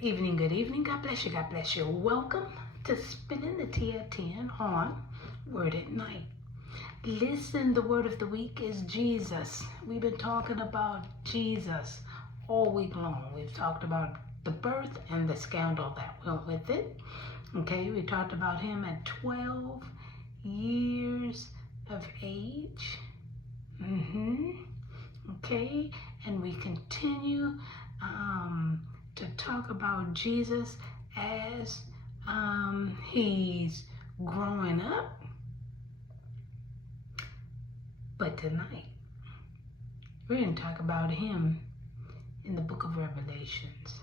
Good evening, good evening. God bless you, God bless you. Welcome to Spilling the Tea at 10 on Word at Night. Listen, the word of the week is Jesus. We've been talking about Jesus all week long. We've talked about the birth and the scandal that went with it. Okay, we talked about him at 12 years of age. Okay, and we continue to talk about Jesus as he's growing up. But tonight, we're going to talk about him in the book of Revelations.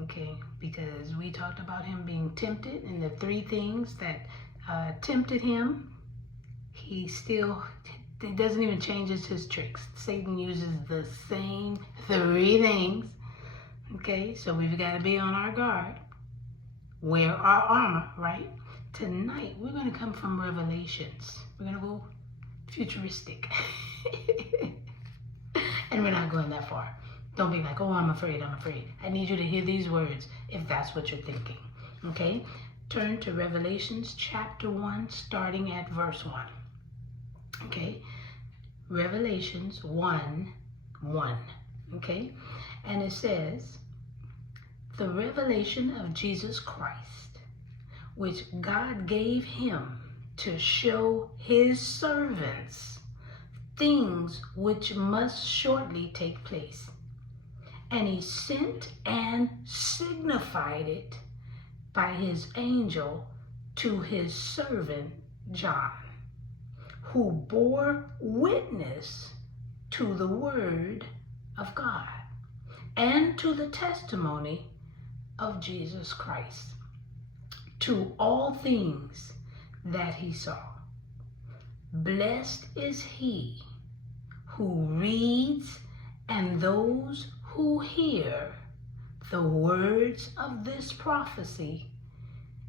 Okay, because we talked about him being tempted and the three things that tempted him. He doesn't even change his tricks. Satan uses the same three things. Okay, so we've got to be on our guard. Wear our armor, right? Tonight, we're going to come from Revelations. We're going to go futuristic. And we're not going that far. Don't be like, oh, I'm afraid. I need you to hear these words if that's what you're thinking. Okay? Turn to Revelations chapter 1, starting at verse 1. Okay? Revelations 1:1. Okay? And it says, the revelation of Jesus Christ, which God gave him to show his servants things which must shortly take place. And he sent and signified it by his angel to his servant John, who bore witness to the word of God and to the testimony of Jesus Christ, to all things that he saw. Blessed is he who reads and those who hear the words of this prophecy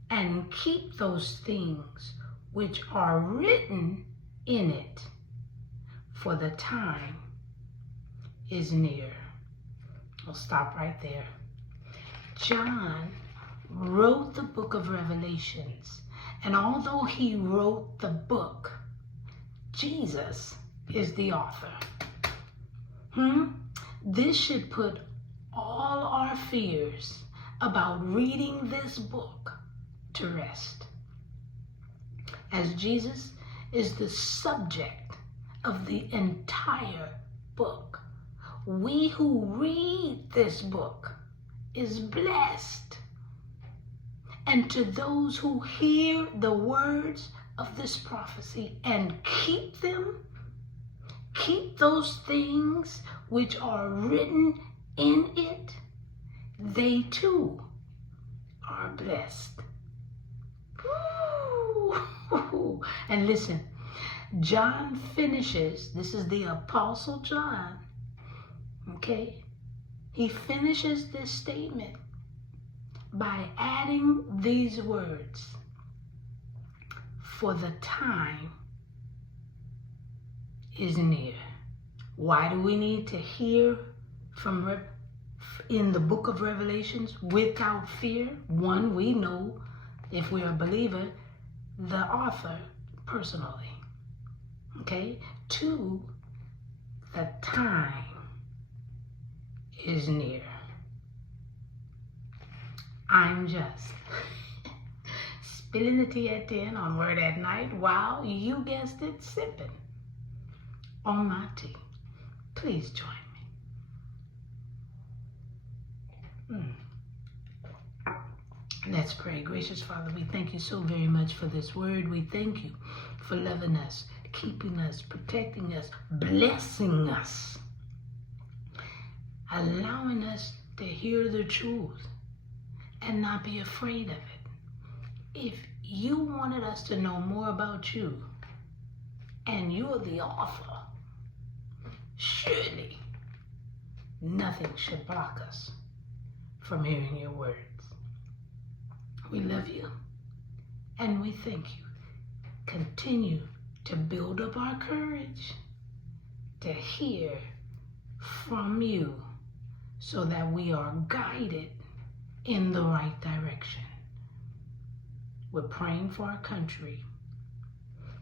and keep those things which are written in it, for the time is near. We'll stop right there. John wrote the book of Revelations, and although he wrote the book, Jesus is the author. This should put all our fears about reading this book to rest, as Jesus is the subject of the entire book. We who read this book is blessed. And to those who hear the words of this prophecy and keep them, keep those things which are written in it, they too are blessed. Woo! And listen, John finishes, this is the Apostle John, okay? He finishes this statement by adding these words, for the time is near. Why do we need to hear from in the book of Revelations without fear? One, we know, if we're a believer, the author personally. Okay? Two, the time is near. I'm just spilling the tea at 10 on Word at Night while, you guessed it, sipping on my tea. Please join me. Let's pray. Gracious Father, we thank you so very much for this word. We thank you for loving us, keeping us, protecting us, blessing us, allowing us to hear the truth and not be afraid of it. If you wanted us to know more about you, and you're the author, surely nothing should block us from hearing your words. We love you and we thank you. Continue to build up our courage to hear from you so that we are guided in the right direction. We're praying for our country.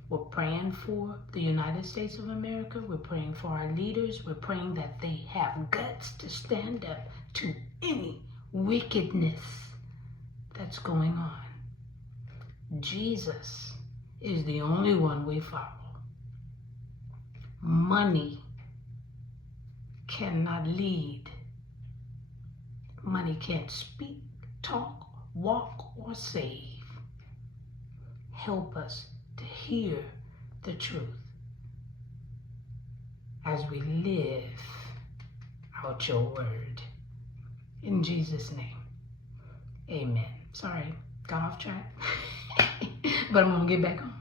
We're praying for the United States of America. We're praying for our leaders. We're praying that they have guts to stand up to any wickedness that's going on. Jesus is the only one we follow. Money cannot lead. Money can't speak, talk, walk, or save. Help us to hear the truth as we live out your word. In Jesus' name, amen. Sorry, got off track, but I'm going to get back on.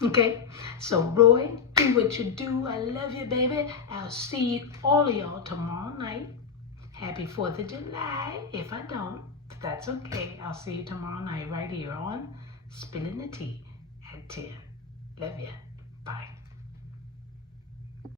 Okay, so Roy, do what you do. I love you, baby. I'll see all of y'all tomorrow night. Happy 4th of July. If I don't, that's okay. I'll see you tomorrow night right here on Spilling the Tea at 10. Love ya. Bye.